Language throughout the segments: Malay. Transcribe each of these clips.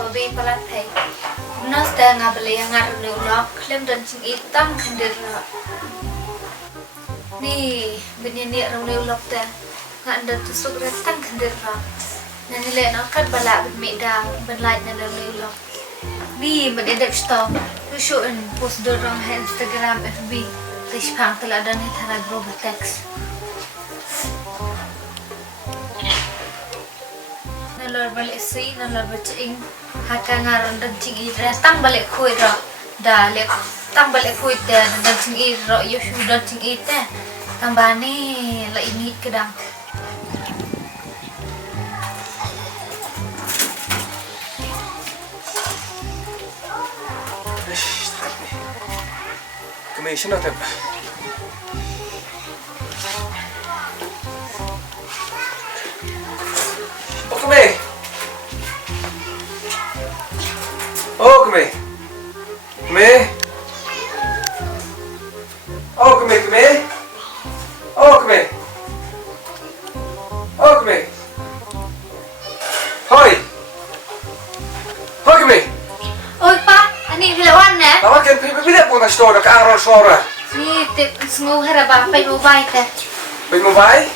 obe palat thai nas ta nga bale ngar ne ulok klem dan ching itam khandir ni benyani rong ne ulok ta nga nda tusuk ratang khandir ra nani le no kat bala ben me da ben like na rong ne ulok ni ben edek stop tu show in post do rong Instagram FB tish phang tala dan ni thara group text nalor balik si nalor bacing haka ngaron dan cing ira tang balik khui ro da lek tang balik khui te dan cing ira yo shu dan cing ite tambani la ini kedang Commission atep Keme. Oh, keme. Keme. Oh, keme, keme. Oh, keme. Oh, keme. Hoi. Hoi, keme. oi pa ani hilawan na Lawan kan pilih pun nak store ke arah suara. ni tip sngu hera ba pai mo bai ta Baik mau baik?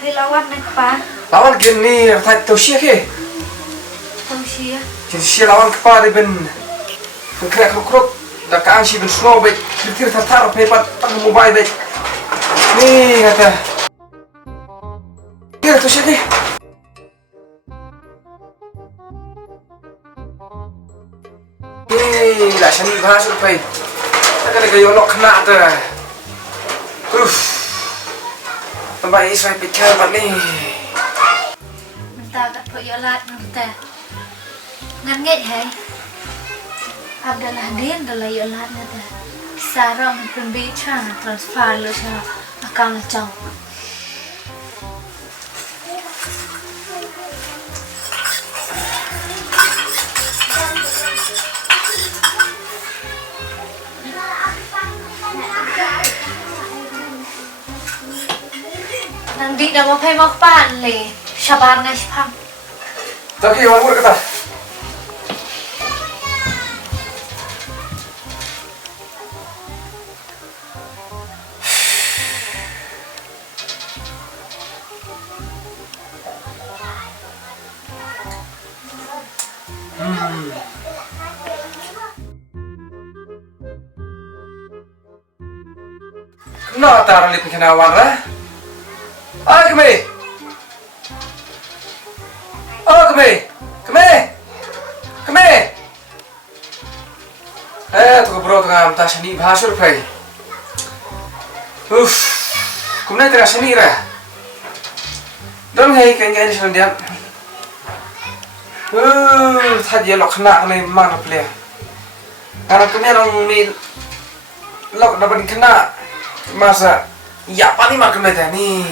hilawan na pa Lawan gini, tak tahu siapa ke? tong sia Jadi siapa lawan kepada ben kerek kruk dah kang si ben snow bet dikir tatar pepat tang mobile bet ni kata kira tu siapa lah seni bahasa pe tak ada gaya nak kena tu tempat Israel pikir bat ni menta kat pok yo lat menta ngan nget hai Abdallah din dala yo lat na ta sarang pembi chan transfer lo cha account la chau nanti dah mau pay mau pan le sabar ngai pang tapi orang mur kata Kenapa taruh lip kena warna? Ah, kemari. Oh, kemari. Kemari. Kemari. Tu bro tu ngam ta seni bahasur pai. Kumna tera seni ra. Dong hei kan ni sendian. Thaji lok khna le mang ple. Karena kemari orang mi lok dapat kena masa ya paling makan meta ni.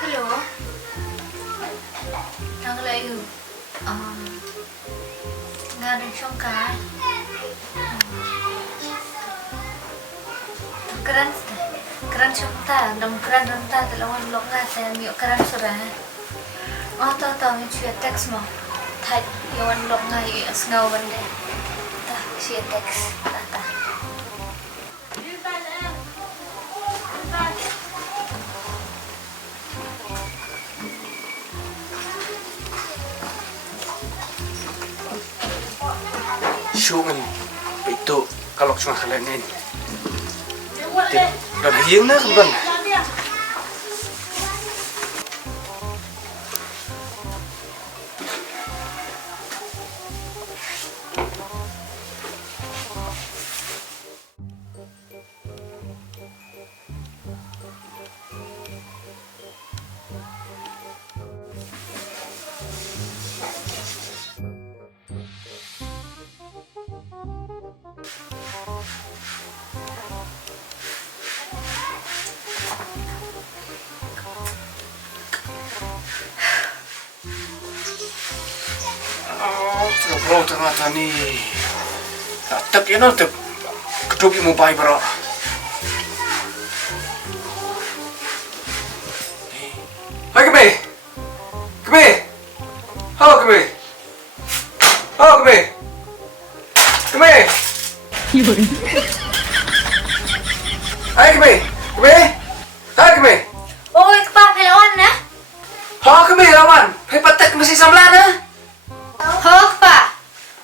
hello đang lại ngan đến trong cái keren keren chúng đồng keren ta từ lâu lộng nga ta miệng keren rồi oh tao mình chuyện text mà thay yawan lộng ngay ngầu vấn đề ta chuyện text ta Sungan itu kalau cuma kalian ini dan hiang nak kan Bro tengah tani, tak ya nanti kedua ibu pai bro. Hai kebe, kebe, halo kebe, halo kebe, kebe. Hai kebe, kebe, hai kebe. Ôi các ba phải lawan na. Halo kebe lawan, hai patek masih samlan na. Ho các ba.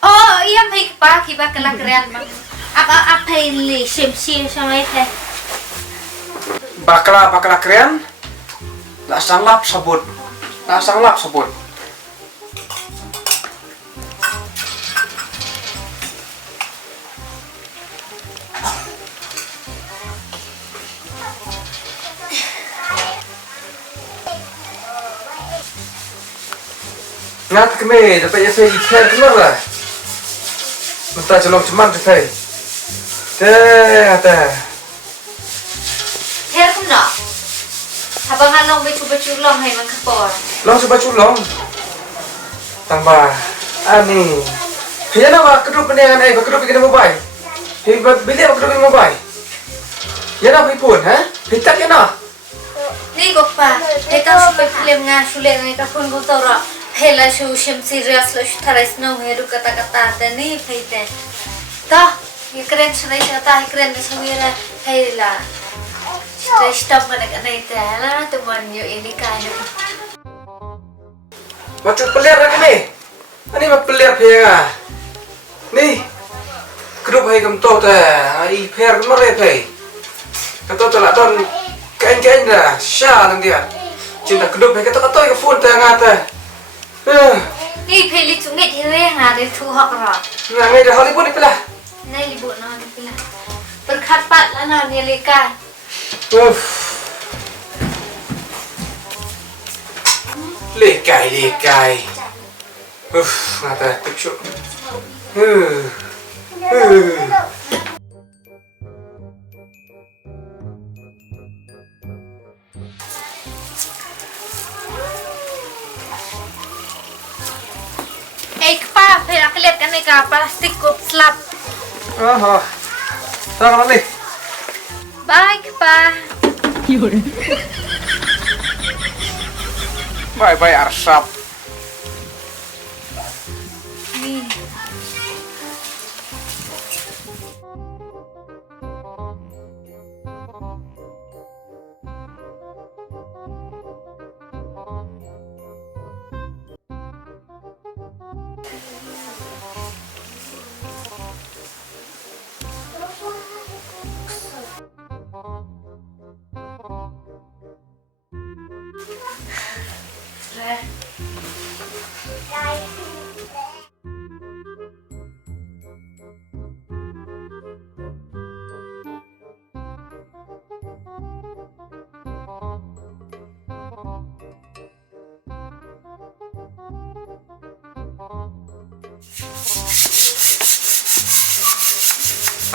Oh iya phải các ba khi ba kala keren bang. Apa ini sim sama itu. Bakla keren. Lah sanglap sabut. Ngat keme, dapat ya saya ikan keluar lah. Mentah celok cuman saya. Teh. Thế không nọ. Abang halong becu long hay mang kapor. Long coba culong. Tambah. Ani. Kaya na kedua pendengan kedua bikin mobile. Bili apa kedua bikin mobile? Ya na pun, ha? Hitak ya na. Ni kok pa. Kita supaya film nga sulit nga kapun ko toro. Hela show shim serious lo tarais no heru kata-kata ni paite. Dah, ये करें सुनाई जाता है करें सुनीरा है ला स्टॉप करने का नहीं था ला तो वन यो ini kayu macam pelir lagi nih ini mah pelir pia nih grup hai kam to ta ai per kemare pai kata to la don kain dah sha nang dia cinta grup hai kata kata ke phone ta ngata ni peli sungai dia ngade tu hak ra ngai dah Hollywood ni pula nai libu no ni pila berkhapat lah no ni lekai lekai ngata tujuk pa, pera kelet kan ka plastik kop slap. Oh, tara nih. Bye pa. Bye Arsap. Ni.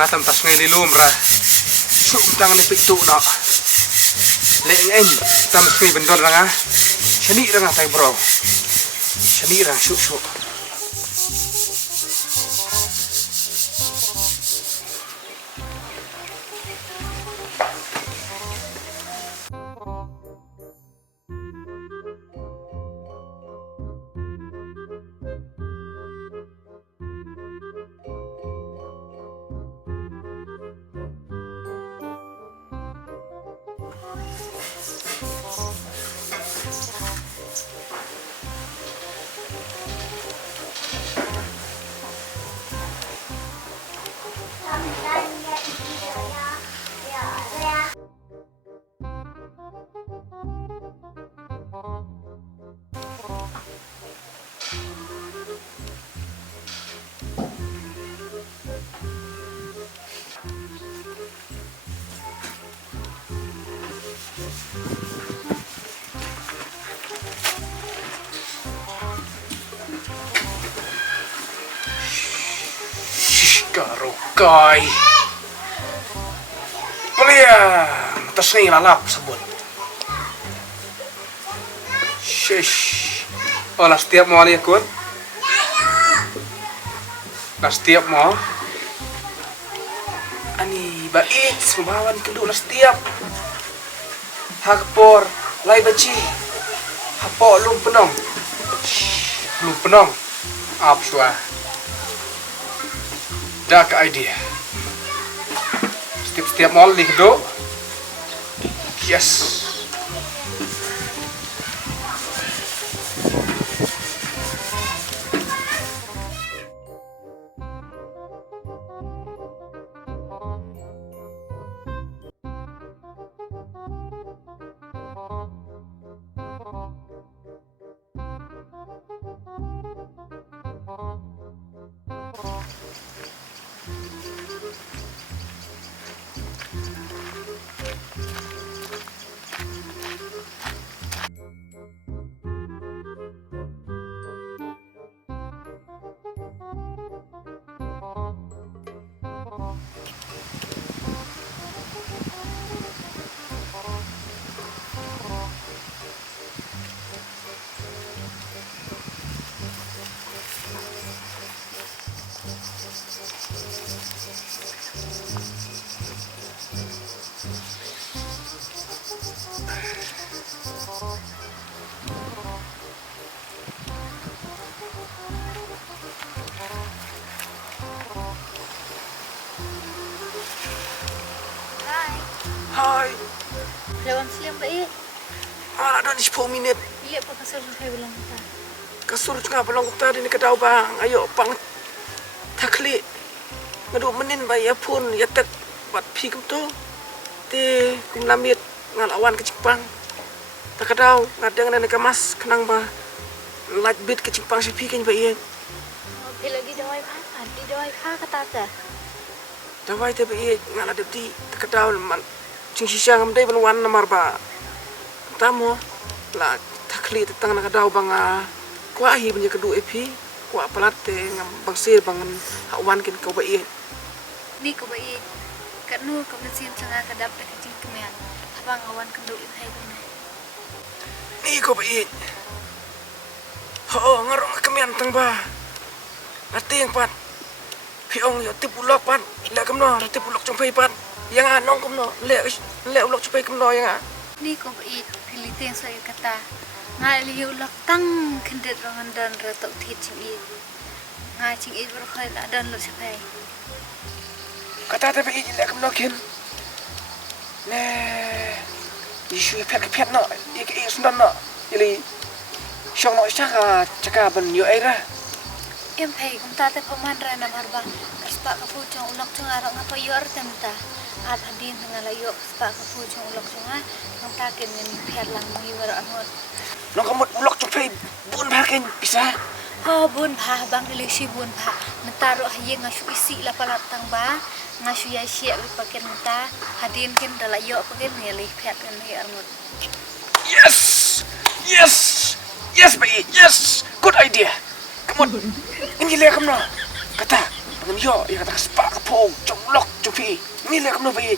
Atam tas ngay lilum ra. Sum tang ni pitu na. Le ngain tam ngay bendor ra nga. Shani ra nga tay bro. Shani ra shu. Karokai. Pria, atas ngay lalap sabun. Shish. Oh, las tiap mo ali akut. Las tiap mo. Ani bait sumbawan kedua setiap hakpor lai baci hapo lum penong apswa dak idea setiap mal di kedo yes. Hai. Lawan siang baik. Ada ni 10 minit. Iya pa kasar sampai belum kita. Kasur nga belum kita di kedau bang. Ayo pang takli. Ngadu menin ba ya pun ya tek bat pi kum tu. Ti kum lamit ngalawan ke Jepang. Tak kedau ngadeng dan kemas kenang ba. Light bit ke Jepang si pi kan ba iya. Lagi dawai pa, di dawai pa kata ta. Dawai te ba iya ngala de ti tak kedau man. Sing sisa ngam dai ban wan namar ba. Tamo la takli tetang nak daw bang kwa hi banya kedua epi kwa pelate ngam bang sir bangan hawan kin kau bai Ni ko baik. Kat nu ko mesin sanga kadap ta kecing kemen. Abang awan kenduk in hai bune. ni kau bai ho ngarong kemian tang ba ati yang pat piong yo tip ulok pat le kam no tip ulok chung pai pat yang anong kam no le ulok chung pai kam no yang Ni ko baik. Pilih saya kata. Ngai liu lak tang kendet rangan dan ratok tit cing i. Ngai cing i berkhoi la dan lu sepai. kata ta bai le kam no kin le isu pet no ik sundan no ili syong no chaka chaka ban yo era Em pai kum ta te paman ra na marba. Kaspa ka pu chong ulok chong arok ngapa yor temta. At hadin ngala yo kaspa ka pu chong ulok chong a. Ngam ta ken ngin pet lang ngi war anot. nó có một blog trong phim buôn ba kênh bisa Oh bun pa bang ilisi bun pa. Mentaro haye ngasu isi la palat tang ba. Ngasu ya siap pakai menta. Hadin ken dala yo pakai ngeli pet kan ngi anot. yes bayi yes good idea come on ini lihat kamu kata pengen yo ya kata sepak kapong trong blog trong phim ini lihat kamu bayi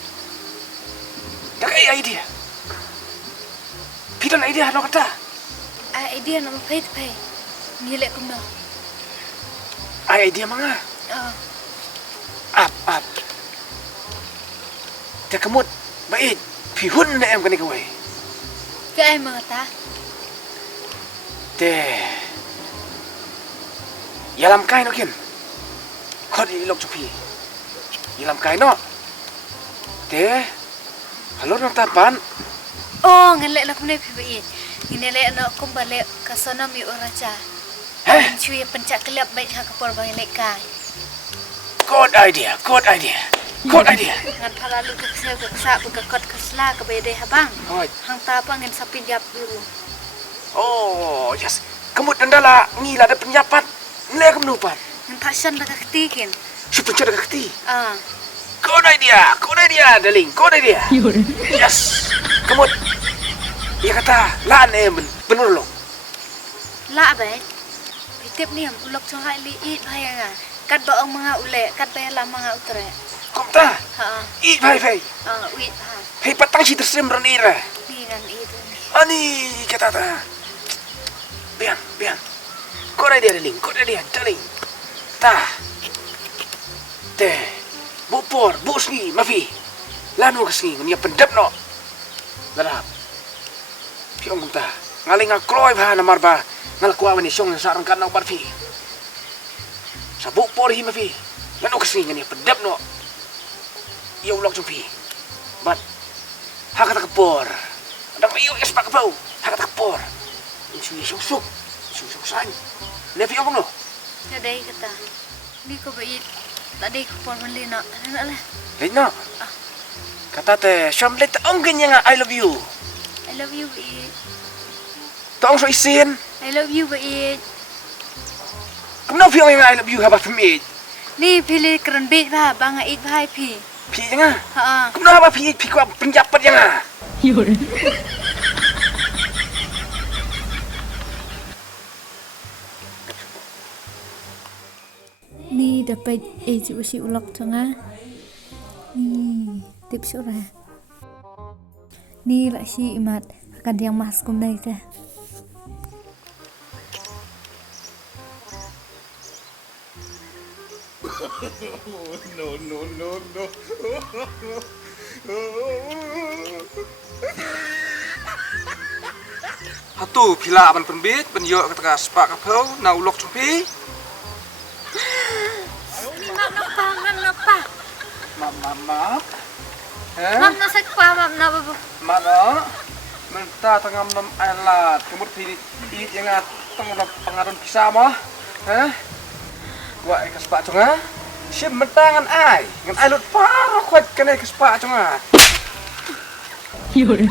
dak idea pidan idea lo kata Idea nama pait pai. Ngile kum no. idea manga up tak kemut bayi pihun na em kan kawai Ke ai mangata? te yalam kai no kin khot i lok chupi yalam kai no te halo no tapan Oh ngile la kum ne pi bai. Ngile no kum bale kasana mi oracha. Cui pencak kelab baik hak kapor bang lekai. good idea Ngan palalu ke sel ke sak ke kot ke sla ke bede habang. Oi. Hang ta apa ngin sapi jap biru. oh yes kemut andala ngila ada penyapat le kamu nupan Ngan passion dak ketikin. si pencet dekat keti Ah. good idea darling good idea yes kemut ya kata lan em bener lo La baik. Pitip ni am ulok chong hai li i bhai nga. Kat ba ang mga ule, kat ba la mga utre. kom ta Ha. i bhai Wait ha. hei patang si tersim ranira Ni ngan itu. ani kata ta biang good idea darling ta te Bupor, busngi, mafi. Lanu kesngi, ngunya pendep no. Ladap. Piong kumta. Ngaling ngakloy ba namar ba. Ngalakwa ni syong sarang kan bar fi. Sa bupor hi mafi. Lanu kesngi ngunya pendep no. Iyo ulok jumpi. Bat. Hakat kepor. Ada iyo es pak bau. Hakat kepor. Insu susuk. Susuk san. Lepi apa no? Kadai kata. Ni ko ba it. Tadi ko pon mali na. Ana lah. Lain no. Kata teh, syam let ong ganya I love you. I love you ba it. Tong so isin. I love you ba it. Kemana piong yang I love you haba pemit. Ni pilih keren big ba bang it ba pi. Pi jangan. Ha. Kemana haba pi pi kuat penjapat jangan. Yun. Ni dapat si ulok tengah. Ni tips ora. Ni lah si imat akan yang mas kum dai teh. No. Hatu pila aman pembit benyo ketika sepak kapau na ulok cumpi. Mam napa? Mama. Mam na sakpa mam na babu. Mana? Menta tengah nem alat. Kemur pilih yang tengah pengaruh kisah mah. Wah, kesepak cunga. Siap mentangan ai. Ngan ai lut parah kuat kena kesepak cunga. Yun.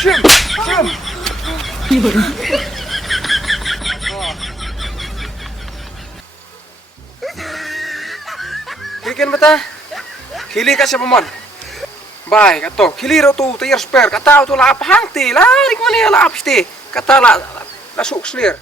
Siap. Yun. Kikin beta. Kili kasih pemon. Baik, kato. Kili rotu tayar spare. Kata tu lah apa hang ti lah. Di mana lah apa sti? Kata lah suk selir.